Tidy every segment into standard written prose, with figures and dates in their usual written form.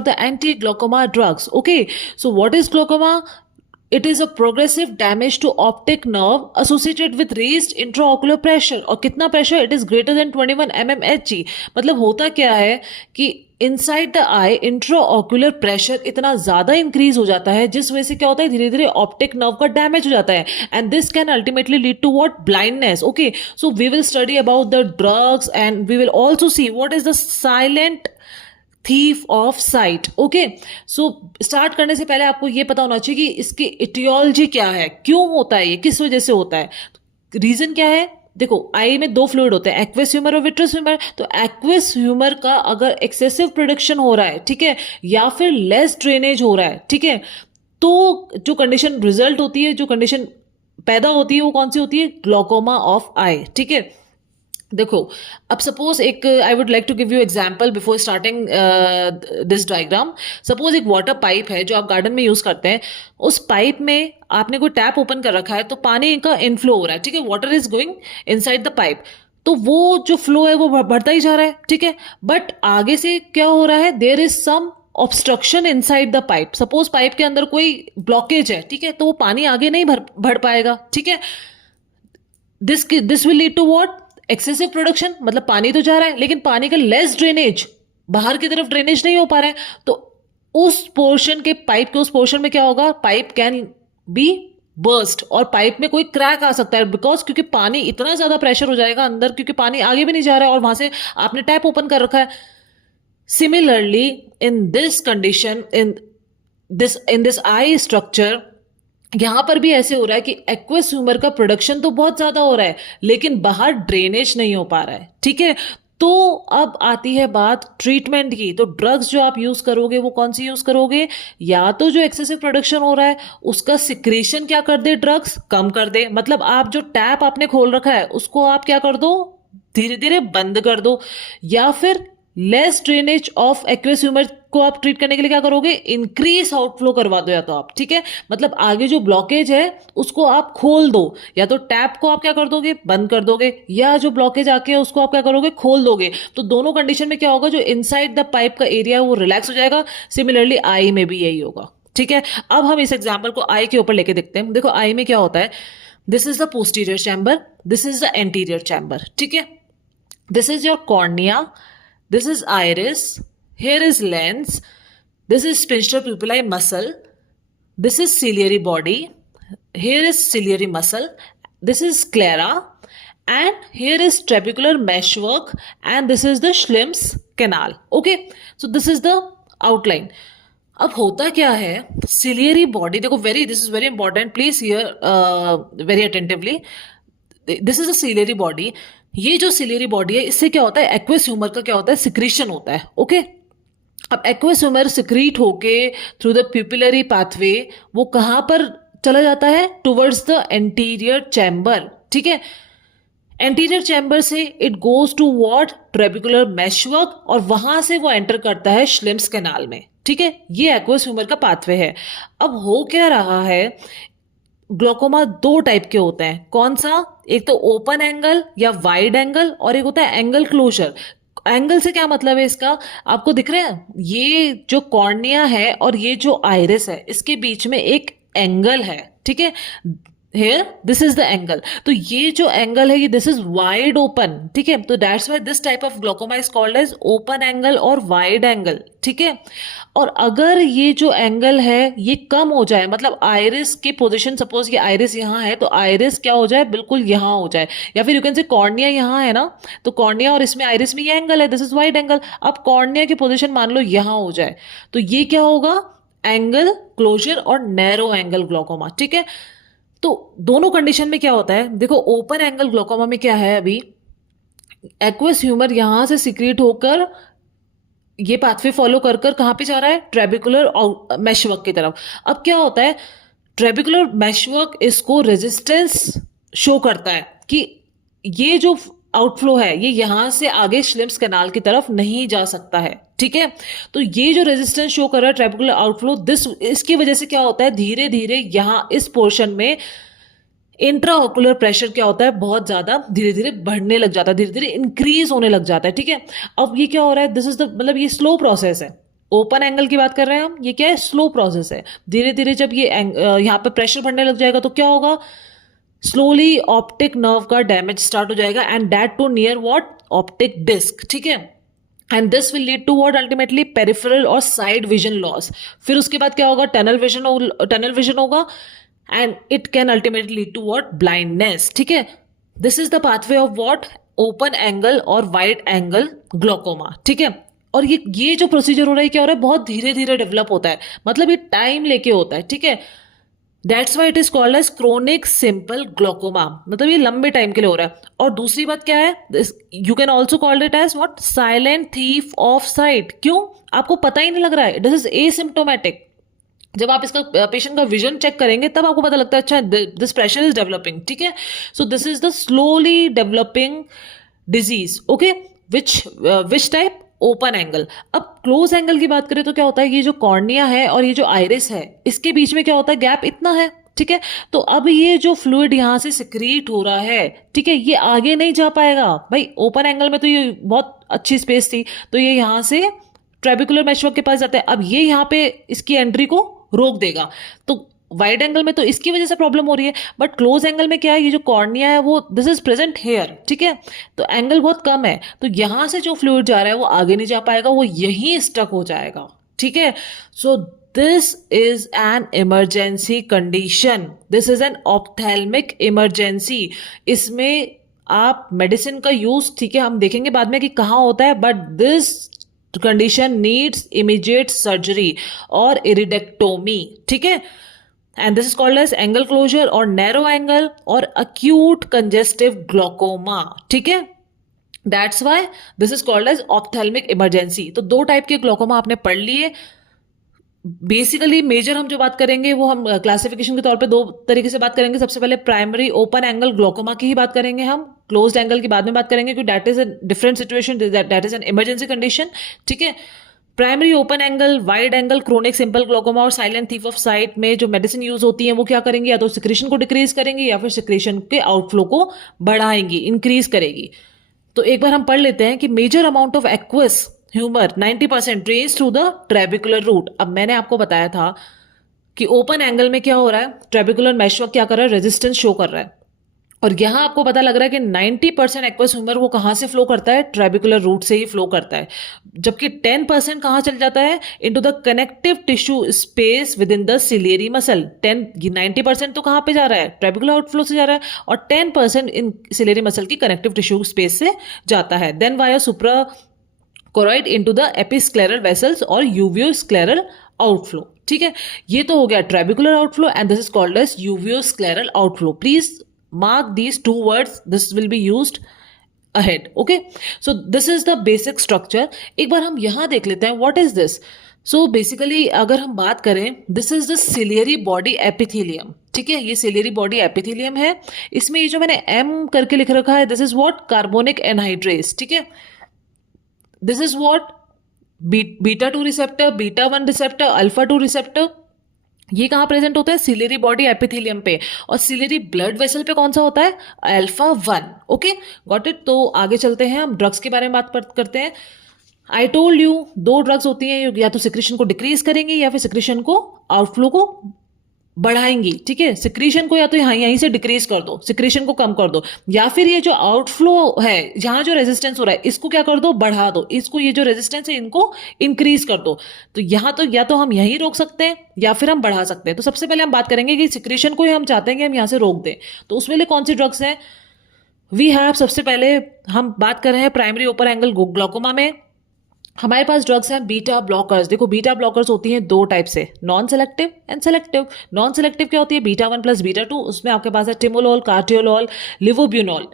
or the anti-glaucoma drugs. Okay, so what is glaucoma? It is a progressive damage to optic nerve associated with raised intraocular pressure. और कितना pressure? It is greater than 21 mmHg. मतलब होता क्या है कि inside the I intraocular pressure इतना ज्यादा increase हो जाता है जिस वजह से क्या होता है, धीरे धीरे ऑप्टिक नर्व का डैमेज हो जाता है, and this can ultimately lead to what? Blindness. Okay, so we will study about the drugs and we will also see what is the silent thief of sight. Okay, so start करने से पहले आपको ये पता होना चाहिए कि इसकी इटियोलॉजी क्या है, क्यों होता है, ये किस वजह से होता है, रीजन क्या है. देखो, आई में दो फ्लूइड होते हैं, एक्वस ह्यूमर और विट्रस ह्यूमर. तो एक्वस ह्यूमर का अगर एक्सेसिव प्रोडक्शन हो रहा है, ठीक है, या फिर लेस ड्रेनेज हो रहा है, ठीक है, तो जो कंडीशन रिजल्ट होती है, जो कंडीशन पैदा होती है, वो कौन सी होती है? Glaucoma of eye. ठीक है, देखो, अब सपोज एक I would like to give you example before starting this diagram. Suppose एक वाटर पाइप है जो आप गार्डन में यूज करते हैं. उस पाइप में आपने कोई टैप ओपन कर रखा है तो पानी का इनफ्लो हो रहा है, ठीक है, water is going inside the pipe. तो वो जो फ्लो है वो बढ़ता ही जा रहा है, ठीक है, बट आगे से क्या हो रहा है? There is some obstruction inside the pipe. Suppose pipe के अंदर कोई ब्लॉकेज है, ठीक है, तो वो पानी आगे नहीं बढ़ पाएगा, ठीक है. This will lead to what? Excessive production. मतलब पानी तो जा रहा है लेकिन पानी का लेस ड्रेनेज, बाहर की तरफ ड्रेनेज नहीं हो पा रहा है. तो उस पोर्शन के पाइप के उस पोर्शन में क्या होगा? पाइप कैन बी बर्स्ट, और पाइप में कोई क्रैक आ सकता है, बिकॉज क्योंकि पानी इतना ज्यादा प्रेशर हो जाएगा अंदर, क्योंकि पानी आगे भी नहीं जा रहा है और वहां से आपने टैप ओपन कर रखा है. Similarly in this condition, in this I structure, यहां पर भी ऐसे हो रहा है कि एक्वस ह्यूमर का प्रोडक्शन तो बहुत ज्यादा हो रहा है लेकिन बाहर ड्रेनेज नहीं हो पा रहा है, ठीक है. तो अब आती है बात ट्रीटमेंट की. तो ड्रग्स जो आप यूज करोगे वो कौन सी यूज करोगे? या तो जो एक्सेसिव प्रोडक्शन हो रहा है उसका सिक्रीशन क्या कर दे? ड्रग्स कम कर दे. मतलब आप जो टैप आपने खोल रखा है उसको आप क्या कर दो? धीरे धीरे बंद कर दो. या फिर less drainage of aqueous humour को आप ट्रीट करने के लिए क्या करोगे? इंक्रीज आउटफ्लो करवा दो या तो आप, ठीक है, मतलब आगे जो ब्लॉकेज है उसको आप खोल दो, या तो टैप को आप क्या कर दोगे? बंद कर दोगे, या जो ब्लॉकेज आके है उसको आप क्या करोगे? खोल दोगे. तो दोनों कंडीशन में क्या होगा? जो इनसाइड द पाइप का एरिया है वो रिलैक्स हो जाएगा. सिमिलरली आई में भी यही होगा, ठीक है. अब हम इस एग्जाम्पल को आई के ऊपर लेके देखते हैं. देखो, आई में क्या होता है? This is the posterior chamber, this is the anterior chamber, ठीक है. This is your cornea, this is iris, here is lens, this is sphincter pupillae muscle, this is ciliary body, here is ciliary muscle, this is sclera, and here is trabecular meshwork, and this is the Schlimm's canal. Okay, so this is the outline. अब होता क्या है? Ciliary body, देखो, this is very important, please here very attentively. This is a ciliary body. ये जो ciliary body है इससे क्या होता है? एक्वस ह्यूमर का क्या होता है? सिक्रीशन होता है. ओके, अब एक्वस ह्यूमर सिक्रीट होके थ्रू द प्यूपिलरी पाथवे वो कहां पर चला जाता है? टुवर्ड्स द एंटीरियर चैम्बर, ठीक है. एंटीरियर चैम्बर से it goes to what? Trabecular meshwork, और वहां से वो एंटर करता है श्लिम्स कैनाल में, ठीक है. ये एक्वस ह्यूमर का पाथवे है. अब हो क्या रहा है? ग्लोकोमा दो टाइप के होते हैं. कौन सा? एक तो ओपन एंगल या वाइड एंगल, और एक होता है एंगल क्लोजर. एंगल से क्या मतलब है इसका? आपको दिख रहा है ये जो कॉर्निया है और ये जो आइरिस है इसके बीच में एक एंगल है, ठीक है. Here this is the angle. तो ये जो एंगल है ये दिस इज वाइड ओपन, ठीक है. तो that's why this type of glaucoma is called as open angle और वाइड एंगल, ठीक है. और अगर ये जो एंगल है ये कम हो जाए, मतलब आइरिस की पोजीशन, सपोज ये आइरिस यहाँ है तो आइरिस क्या हो जाए? बिल्कुल यहाँ हो जाए. या फिर यू कैन से कॉर्निया यहाँ है ना, तो कॉर्निया और इसमें आइरिस में ये एंगल है, दिस इज वाइड एंगल. अब कॉर्निया की पोजीशन मान लो यहाँ हो जाए तो ये क्या होगा? एंगल क्लोजर और नैरो एंगल ग्लोकोमा, ठीक है. तो दोनों कंडीशन में क्या होता है? देखो, ओपन एंगल ग्लोकोमा में क्या है? अभी एक्वस ह्यूमर यहां से सिक्रीट होकर ये पाथवे फॉलो कर कहां पे जा रहा है? ट्रेबिकुलर मेशवर्क की तरफ. अब क्या होता है? ट्रेबिकुलर मेशवर्क इसको रेजिस्टेंस शो करता है कि ये जो आउटफ्लो है ये यहां से आगे श्लिम्स कैनाल की तरफ नहीं जा सकता है, ठीक है. तो ये जो रेजिस्टेंस शो कर रहा है ट्रेबिकुलर आउटफ्लो, इसकी वजह से क्या होता है? धीरे धीरे यहां इस पोर्शन में इंट्राओकुलर प्रेशर क्या होता है? बहुत ज्यादा धीरे धीरे बढ़ने लग जाता है, धीरे धीरे इंक्रीज होने लग जाता है, ठीक है. अब ये क्या हो रहा है? दिस इज द, मतलब ये स्लो प्रोसेस है. ओपन एंगल की बात कर रहे हैं हम, ये क्या है, स्लो प्रोसेस है। धीरे धीरे जब ये यहाँ पे प्रेशर बढ़ने लग जाएगा तो क्या होगा, स्लोली ऑप्टिक नर्व का डैमेज स्टार्ट हो जाएगा, and that to near what, optic disc, ठीक है। And this will lead to what, ultimately peripheral और साइड विजन लॉस। फिर उसके बाद क्या होगा, टनल विजन होगा, and it can ultimately lead to what, blindness, ठीक है। This is the pathway of what, open angle और वाइड एंगल ग्लोकोमा, ठीक है। और ये जो प्रोसीजर हो रहा है, क्या हो रहा है, बहुत धीरे धीरे डेवलप होता है, मतलब ये टाइम लेके होता है, ठीक है। That's why it is called as chronic simple glaucoma, मतलब ये लंबे टाइम के लिए हो रहा है। और दूसरी बात क्या है, you can also called it as what, silent thief of sight. क्यों, आपको पता ही नहीं लग रहा है, दिस इज एसिम्प्टोमेटिक। जब आप इसका पेशेंट का विजन चेक करेंगे तब आपको पता लगता है, अच्छा दिस प्रेशर इज डेवलपिंग, ठीक है। So this is the slowly developing disease, okay. Which type, open angle. अब क्लोज एंगल की बात करें तो क्या होता है, ये जो कॉर्निया है और ये जो आइरिस है, इसके बीच में क्या होता है, गैप इतना है, ठीक है। तो अब ये जो फ्लूइड यहां से सिक्रीट हो रहा है, ठीक है, ये आगे नहीं जा पाएगा भाई। ओपन एंगल में तो ये बहुत अच्छी स्पेस थी, तो ये यहां से ट्रेबिकुलर मेशवर्क के पास जाता है, अब ये यहाँ पे इसकी एंट्री को रोक देगा। तो वाइड एंगल में तो इसकी वजह से प्रॉब्लम हो रही है, बट क्लोज एंगल में क्या है, ये जो कॉर्निया है वो दिस इज प्रेजेंट हेयर, ठीक है। तो एंगल बहुत कम है, तो यहां से जो फ्लूइड जा रहा है वो आगे नहीं जा पाएगा, वो यहीं स्टक हो जाएगा, ठीक है। So this is an emergency condition, this is an ophthalmic emergency. इसमें आप मेडिसिन का यूज, ठीक है, हम देखेंगे बाद में कि कहाँ होता है, but this condition needs immediate surgery और इरिडेक्टोमी, ठीक है। And this is called as angle closure और नैरो एंगल और अक्यूट कंजेस्टिव ग्लोकोमा, ठीक है। That's why this is called as ophthalmic emergency. तो दो टाइप के ग्लोकोमा आपने पढ़ लिए। बेसिकली मेजर हम जो बात करेंगे वो हम क्लासिफिकेशन के तौर पे दो तरीके से बात करेंगे। सबसे पहले प्राइमरी ओपन एंगल ग्लोकोमा की ही बात करेंगे हम, क्लोज्ड एंगल की बाद में बात करेंगे, क्योंकि that is a different situation, that is an emergency condition, ठीक है। Primary open angle, wide angle, chronic simple glaucoma और साइलेंट थीफ ऑफ साइट में जो मेडिसिन यूज होती है वो क्या करेंगी, या तो सिक्रेशन को डिक्रीज करेंगी या फिर सिक्रेशन के आउटफ्लो को बढ़ाएंगी, इंक्रीज करेगी। तो एक बार हम पढ़ लेते हैं कि major amount of aqueous humour 90% drains through the trabecular route. अब मैंने आपको बताया था कि ओपन एंगल में क्या हो रहा है, ट्रेबिकुलर मेशवर्क क्या कर रहा है, रेजिस्टेंस शो कर रहा है, और यहां आपको पता लग रहा है कि 90% एक्वस ह्यूमर वो कहां से फ्लो करता है, ट्रेबिकुलर रूट से ही फ्लो करता है, जबकि 10% कहां चल जाता है, into the connective tissue space with in the ciliary muscle. 90% तो कहां पे जा रहा है, ट्रेबिकुलर आउटफ्लो से जा रहा है, और 10% इन सिलियरी मसल की कनेक्टिव टिश्यू स्पेस से जाता है। Then via supra choroid into the episcleral vessels और यूवियोस्क्लेरल आउटफ्लो, ठीक है। ये तो हो गया trabecular outflow, and this is called as uveoscleral outflow. Please mark these two words, this will be used ahead, okay. So this is the basic structure. एक बार हम यहां देख लेते हैं what is this. So basically अगर हम बात करें, this is the ciliary body epithelium, ठीक है, ये ciliary body epithelium है। इसमें ये जो मैंने M करके लिख रखा है, this is what, carbonic anhydrase, ठीक है। This is what, beta 2 receptor, beta 1 receptor, alpha 2 receptor, ये कहाँ प्रेजेंट होता है, सिलेरी बॉडी एपिथेलियम पे, और सिलेरी ब्लड वेसल पे कौन सा होता है, अल्फा 1, ओके, गॉट इट। तो आगे चलते हैं, हम ड्रग्स के बारे में बात करते हैं। आई टोल्ड यू दो ड्रग्स होती हैं, या तो सिक्रेशन को डिक्रीज करेंगी या फिर सिक्रेशन को, आउटफ्लो को बढ़ाएंगी, ठीक है। सिक्रेशन को या तो यहीं से डिक्रीज कर दो, सिक्रेशन को कम कर दो, या फिर ये जो आउटफ्लो है, जहां जो रेजिस्टेंस हो रहा है, इसको क्या कर दो, बढ़ा दो, इसको, ये जो रेजिस्टेंस है इनको इंक्रीज कर दो। तो यहां तो या तो हम यहीं रोक सकते हैं या फिर हम बढ़ा सकते हैं। तो सबसे पहले हम बात करेंगे कि सिक्रेशन को ही हम चाहते हैं कि हम यहां से रोक दें, तो उसमें लिए कौन सी ड्रग्स हैं, वी हैव, सबसे पहले हम बात कर रहे हैं प्राइमरी ओपन एंगल ग्लोकोमा में हमारे पास ड्रग्स हैं बीटा ब्लॉकर्स। देखो बीटा ब्लॉकर्स होती हैं दो टाइप से, non selective and selective. Non selective क्या होती है, बीटा 1 प्लस बीटा 2, उसमें आपके पास है timolol, carteolol, लिवोब्यूनॉल।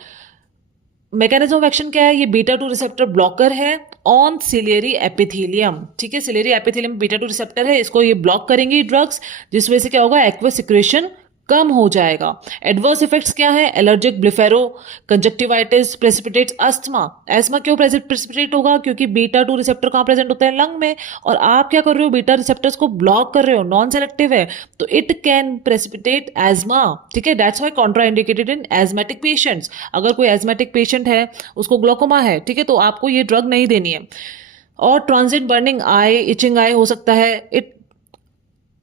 Mechanism of action क्या है, ये बीटा 2 रिसेप्टर ब्लॉकर है ऑन सिलियरी एपिथेलियम, ठीक है। सिलियरी एपिथेलियम में बीटा 2 रिसेप्टर है, इसको ये ब्लॉक करेंगी ड्रग्स, जिस वजह से क्या होगा, एक्वस सिक्रेशन कम हो जाएगा। एडवर्स इफेक्ट्स क्या है, allergic, blepharo, conjunctivitis, precipitates, asthma. Asthma क्यों प्रेसिपिटेट होगा, क्योंकि बीटा 2 रिसेप्टर कहां प्रेजेंट होता है, लंग में, और आप क्या कर रहे हो, बीटा रिसेप्टर्स को ब्लॉक कर रहे हो, नॉन सेलेक्टिव है, तो इट कैन प्रेसिपिटेट एजमा, ठीक है। That's why contraindicated in asthmatic patients. अगर कोई एजमेटिक पेशेंट है, उसको ग्लोकोमा है, ठीक है, तो आपको ये ड्रग नहीं देनी है। और ट्रांजिट बर्निंग आई, इचिंग आई हो सकता है इट।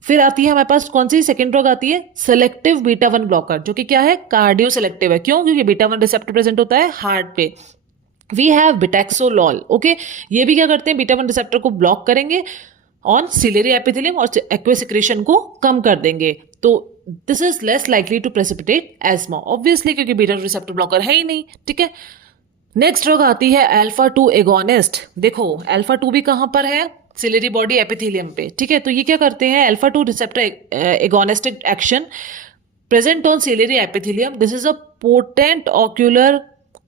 फिर आती है हमारे पास कौन सी सेकेंड ड्रग आती है, सेलेक्टिव बीटा वन ब्लॉकर, जो कि क्या है, कार्डियो सेलेक्टिव है। क्यों? क्योंकि बीटा वन रिसेप्टर प्रेजेंट होता है हार्ट पे। वी हैव बिटेक्सोलॉल, ओके, ये भी क्या करते हैं, बीटा वन रिसेप्टर को ब्लॉक करेंगे ऑन सिलेरी एपिथेलियम और एक्वे सिक्रेशन को कम कर देंगे। तो this is less likely to precipitate asthma, obviously, क्योंकि बीटा रिसेप्टर ब्लॉकर है ही नहीं, ठीक है। नेक्स्ट ड्रग आती है अल्फा 2 एगोनिस्ट। देखो अल्फा 2 भी कहां पर है, सिलेरी बॉडी एपिथेलियम पे, ठीक है। तो ये क्या करते हैं, alpha 2 receptor agonistic action present on ciliary epithelium. This is a potent ocular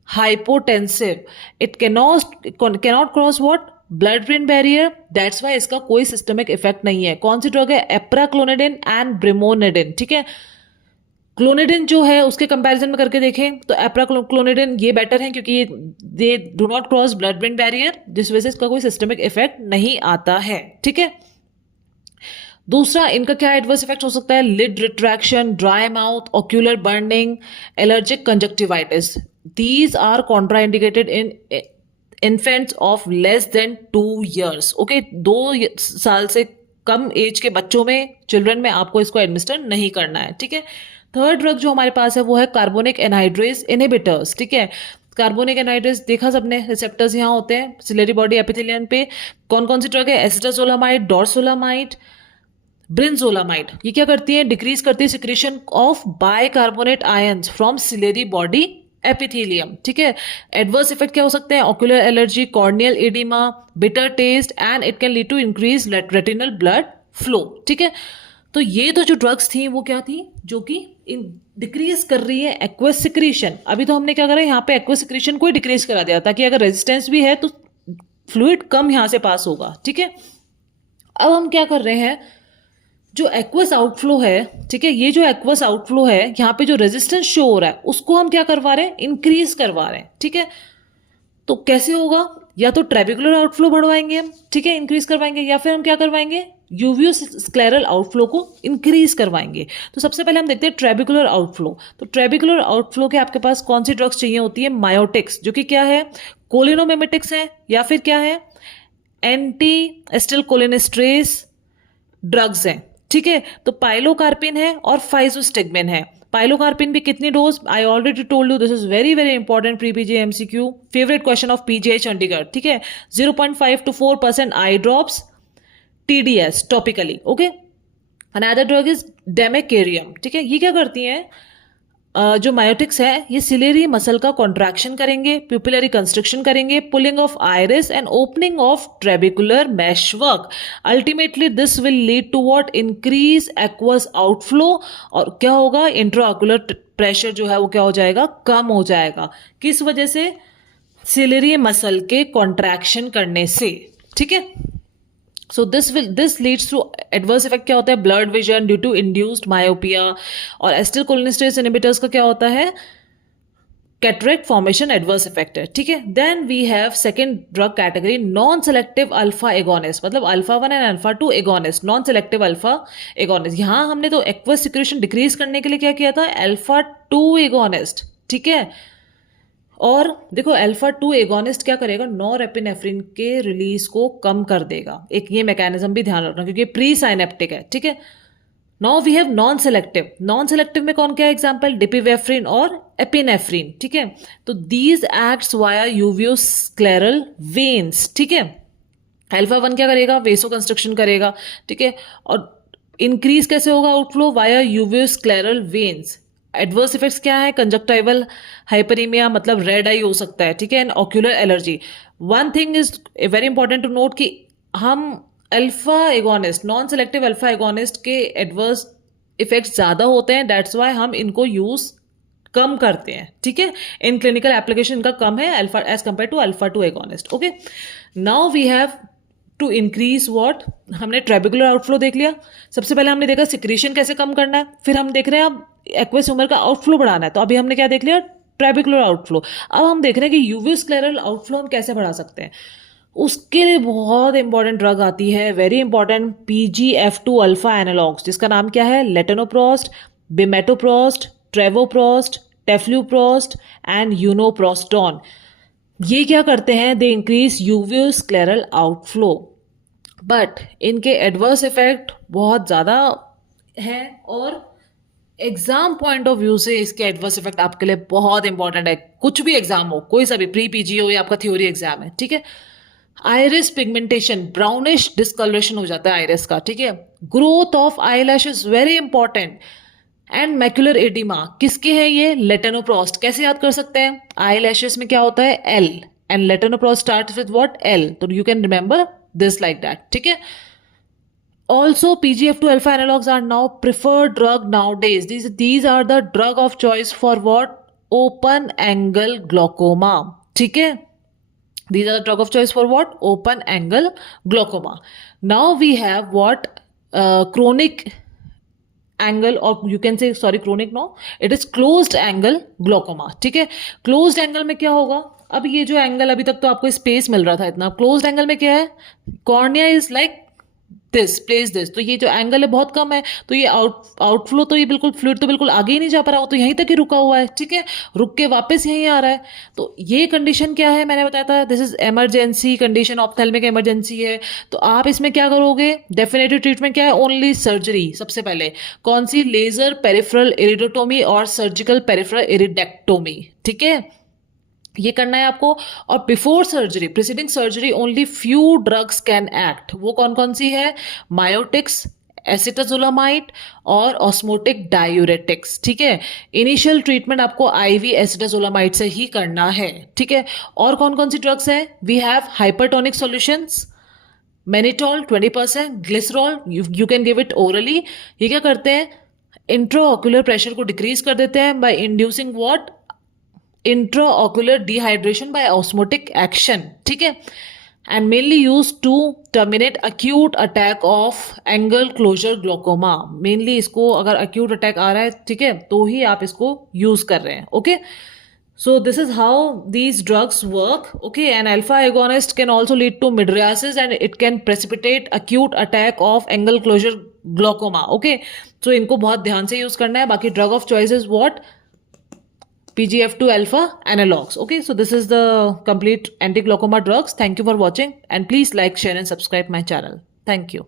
hypotensive, it cannot cross what, blood brain barrier, that's why इसका कोई सिस्टमिक इफेक्ट नहीं है। कौन सी ड्रग है, एप्राक्लोनिडिन एंड ब्रिमोनिडिन, ठीक है। क्लोनिडिन जो है उसके कंपैरिजन में करके देखें तो एप्राक्लोनिडिन ये बेटर है, क्योंकि ये they do not cross blood brain barrier, जिस वजह से इसका कोई सिस्टमिक इफेक्ट नहीं आता है, ठीक है। दूसरा इनका क्या एडवर्स इफेक्ट हो सकता है, lid retraction, dry mouth, ocular burning, allergic conjunctivitis. These are contraindicated in infants of less than 2 years, okay. 2 साल से कम एज के बच्चों में, चिल्ड्रन में आपको इसको एडमिनिस्टर नहीं करना है, ठीक है। थर्ड ड्रग जो हमारे पास है वो है कार्बोनिक एनहाइड्रेज इनहिबिटर्स, ठीक है। कार्बोनिक एनहाइड्रेज देखा सबने, रिसेप्टर्स यहाँ होते हैं सिलेरी बॉडी एपिथेलियम पे। कौन कौन सी ड्रग है, एसिटाजोलामाइड, डोर्सोलामाइड, ब्रिंजोलामाइड। ये क्या करती है, डिक्रीज करती है secretion of bicarbonate ions from ciliary body epithelium, ठीक है। एडवर्स इफेक्ट क्या हो सकते हैं, ocular allergy, corneal oedema, bitter taste and it can lead to increase retinal blood flow, ठीक है। तो ये तो जो ड्रग्स थी वो क्या थी, जो कि डिक्रीज कर रही है एक्वस सिक्रीशन। अभी तो हमने क्या करा, यहाँ पे एक्वस सिक्रीशन को ही डिक्रीज करा दिया, ताकि अगर रेजिस्टेंस भी है तो फ्लूइड कम यहाँ से पास होगा, ठीक है। अब हम क्या कर रहे हैं, जो एक्वस आउटफ्लो है, ठीक है, ये जो एक्वस आउटफ्लो है, यहाँ पे जो रेजिस्टेंस शो हो रहा है उसको हम क्या करवा रहे हैं, इंक्रीज करवा रहे हैं, ठीक है। तो कैसे होगा, या तो ट्रेबिकुलर आउटफ्लो बढ़वाएंगे हम, ठीक है, इंक्रीज करवाएंगे, या फिर हम क्या करवाएंगे, यूवियो स्क्लेरल आउटफ्लो को इंक्रीज करवाएंगे। तो सबसे पहले हम देखते हैं ट्रेबिकुलर आउटफ्लो। तो ट्रेबिकुलर आउटफ्लो के आपके पास कौन सी ड्रग्स चाहिए होती है, मायोटिक्स, जो कि क्या है, कोलिनोमिमेटिक्स है, या फिर क्या है, एंटी एस्टिलकोलिनेस्ट्रेस ड्रग्स हैं, ठीक है। तो पाइलोकार्पिन है और फाइजोस्टिग्मिन है। पाइलोकार्पिन भी कितनी dose, I already told you, this is very very important pre PG MCQ, favourite question of PGI Chandigarh, ठीक है। 0.5 to 4% eye drops TDS topically, okay. Another drug is demecarium, ठीक है। ये क्या करती हैं, जो मायोटिक्स है, ये सिलेरी मसल का कॉन्ट्रैक्शन करेंगे, प्यूपिलरी कंस्ट्रक्शन करेंगे, pulling of iris and opening of trabecular meshwork. Ultimately this will lead to what, increase aqueous outflow, और क्या होगा, इंट्राऑक्यूलर प्रेशर जो है वो क्या हो जाएगा, कम हो जाएगा। किस वजह से, सिलेरी मसल के कॉन्ट्रैक्शन करने से, ठीक है। So this leads to adverse effect, क्या होता है, blood vision due to induced myopia, और एसिटिलकोलिनेस्टेरेज इनहिबिटर्स का क्या होता है, कैटरेक्ट फॉर्मेशन एडवर्स इफेक्ट है, ठीक है। Then we have second drug category, non selective alpha agonist, मतलब alpha 1 and alpha 2 agonist, non selective alpha agonist. यहां हमने तो एक्वस सिक्रेशन डिक्रीज करने के लिए क्या किया था, अल्फा 2 एगोनिस्ट, ठीक है। और देखो अल्फा 2 एगोनिस्ट क्या करेगा, नॉरएपिनेफ्रिन के रिलीज को कम कर देगा। एक ये मैकेनिज्म भी ध्यान रखना, क्योंकि प्री साइनेप्टिक है, ठीक है। Now we have non selective. Non selective में कौन क्या एग्जांपल, डिपिवेफ्रिन और एपिनेफ्रिन, ठीक है। तो these acts via uveoscleral veins, ठीक है। अल्फा 1 क्या करेगा, वेसो कंस्ट्रक्शन करेगा, ठीक है। और इंक्रीज कैसे होगा outflow, via uveoscleral veins. Adverse effects क्या है, कंजक्टाइवल हाइपरीमिया, मतलब रेड आई हो सकता है, ठीक है, and ocular allergy. One thing is very important to note कि हम alpha agonist, non selective alpha agonist के एडवर्स इफेक्ट्स ज्यादा होते हैं, दैट्स वाई हम इनको यूज कम करते हैं, ठीक है। इन क्लिनिकल एप्लीकेशन इनका कम है alpha as compare to alpha 2 agonist, okay. Now we have to increase what, हमने ट्रेबिकुलर आउटफ्लो देख लिया। सबसे पहले हमने देखा सिक्रीशन कैसे कम करना है, फिर हम देख रहे हैं अब एक्वस ह्यूमर का आउटफ्लो बढ़ाना है। तो अभी हमने क्या देख लिया, ट्रेबिकुलर आउटफ्लो। अब हम देख रहे हैं कि यूवियोस्क्लेरल आउटफ्लो हम कैसे बढ़ा सकते हैं। उसके लिए बहुत इंपॉर्टेंट ड्रग आती है, very important, PGF2 alpha analogues, जिसका नाम क्या है, लेटेनोप्रोस्ट, बिमेटोप्रोस्ट, ट्रेवोप्रोस्ट, टेफ्लूप्रोस्ट एंड यूनोप्रोस्टोन। ये क्या करते हैं, they increase UV scleral outflow, but इनके एडवर्स इफेक्ट बहुत ज़्यादा हैं और एग्जाम पॉइंट ऑफ व्यू से इसके एडवर्स इफेक्ट आपके लिए बहुत इंपॉर्टेंट है। कुछ भी एग्जाम हो, कोई सा भी, प्री पीजी हो या आपका थ्योरी एग्जाम है, ठीक है। आइरिस पिगमेंटेशन, ब्राउनिश डिस्कलरेशन हो जाता है आइरिस का, ठीक है। Growth of eyelash is very important and macular oedema, किसके हैं ये, लेटेनोप्रोस्ट। कैसे याद कर सकते हैं, आई लैशेस में क्या होता है, L, and latanoprost start with what, L, तो you can remember this like that, ठीक है। Also, PGF2 alpha analogs are now preferred drug nowadays. These are the drug of choice for what, open angle glaucoma, ठीक है। These are the drug of choice for what, open angle glaucoma. Now we have what, chronic angle, और you can say, sorry chronic no, it is closed angle glaucoma, ठीक है। Closed angle में क्या होगा, अब ये जो एंगल अभी तक तो आपको स्पेस मिल रहा था इतना, क्लोज्ड एंगल में क्या है, cornea is like this, place this, तो ये जो एंगल है बहुत कम है, तो ये आउटफ्लो तो ये बिल्कुल, फ्लूइड तो बिल्कुल आगे ही नहीं जा पा रहा, वो तो यहीं तक ही रुका हुआ है, ठीक है, रुक के वापस यहीं आ रहा है। तो ये कंडीशन क्या है, मैंने बताया था, this is emergency condition, ophthalmic emergency है। तो आप इसमें क्या करोगे, डेफिनेटिव ट्रीटमेंट क्या है, ओनली सर्जरी। सबसे पहले कौन सी, लेजर पेरिफेरल इरिडोटोमी और सर्जिकल पेरिफेरल इरिडेक्टोमी, ठीक है, ये करना है आपको। और before surgery, preceding surgery, only few drugs can act. वो कौन कौन सी है, मायोटिक्स, एसिटाजोलामाइड और ऑस्मोटिक डायूरेटिक्स, ठीक है। इनिशियल ट्रीटमेंट आपको आईवी एसिटाजोलामाइड से ही करना है, ठीक है। और कौन कौन सी ड्रग्स हैं, we have hypertonic solutions, mannitol 20%, glycerol, you can give it orally. ये क्या करते हैं, इंट्राऑक्यूलर प्रेशर को डिक्रीज कर देते हैं by inducing what, intraocular dehydration by osmotic action, ठीक है, and mainly used to terminate acute attack of angle closure glaucoma। mainly इसको अगर acute attack आ रहा है, ठीक है, तो ही आप इसको यूज कर रहे हैं, okay. So this is how these drugs work, okay, and alpha agonist can also lead to mydriasis and it can precipitate acute attack of angle closure glaucoma, okay। So इनको बहुत ध्यान से यूज करना है। बाकी drug of choice is what, PGF2 alpha analogs. Okay, so this is the complete anti-glaucoma drugs. Thank you for watching and please like, share and subscribe my channel. Thank you.